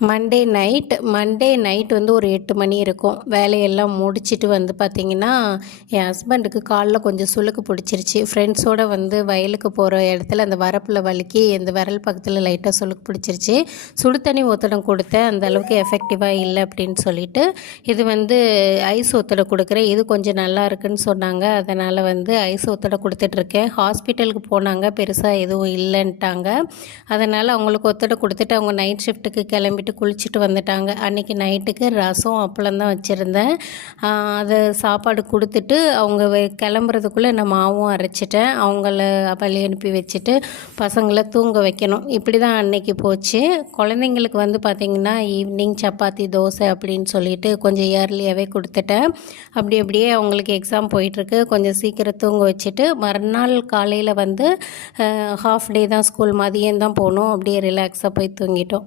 Monday night வந்து ஒரு 8 மணி இருக்கும். வேலையெல்லாம் முடிச்சுட்டு வந்து பார்த்திங்கன்னா, என் ஹஸ்பண்டுக்கு காலில் கொஞ்சம் சுளுக்கு பிடிச்சிருச்சு. ஃப்ரெண்ட்ஸோடு வந்து வயலுக்கு போகிற இடத்துல அந்த வரப்பில் வழுக்கி இந்த விரல் பக்கத்தில் லைட்டாக சுளுக்கு பிடிச்சிருச்சு. சுடு தண்ணி ஒத்தடம் கொடுத்தேன், அந்த அளவுக்கு எஃபெக்டிவாக இல்லை அப்படின்னு சொல்லிட்டு, இது வந்து ஐஸ் ஒத்தடம் கொடுக்குறேன், இது கொஞ்சம் நல்லா இருக்குன்னு சொன்னாங்க. அதனால் வந்து ஐஸ் ஒத்தடம் கொடுத்துட்ருக்கேன். ஹாஸ்பிட்டலுக்கு போனாங்க, பெருசாக எதுவும் இல்லைன்ட்டாங்க. அதனால் அவங்களுக்கு ஒத்தடம் கொடுத்துட்டு அவங்க நைட் ஷிஃப்ட்டுக்கு கிளம்பிட்டு குளிச்சுட்டு வந்துட்டாங்க. அன்றைக்கி நைட்டுக்கு ரசம் அப்பளம் தான் வச்சுருந்தேன். அதை சாப்பாடு கொடுத்துட்டு அவங்க கிளம்புறதுக்குள்ளே நான் மாவும் அரைச்சிட்டேன். அவங்கள வழி அனுப்பி வச்சுட்டு பசங்களை தூங்க வைக்கணும். இப்படி தான் அன்றைக்கி போச்சு. குழந்தைங்களுக்கு வந்து பார்த்திங்கன்னா ஈவினிங் சப்பாத்தி தோசை அப்படின்னு சொல்லிட்டு கொஞ்சம் ஏர்லியாகவே கொடுத்துட்டேன். அப்படியே அவங்களுக்கு எக்ஸாம் போயிட்டுருக்கு. கொஞ்சம் சீக்கிரம் தூங்க வச்சுட்டு மறுநாள் காலையில் வந்து ஹாஃப் டே தான் ஸ்கூல், மதியம் தான் போகணும். அப்படியே ரிலாக்ஸாக போய் தூங்கிட்டோம்.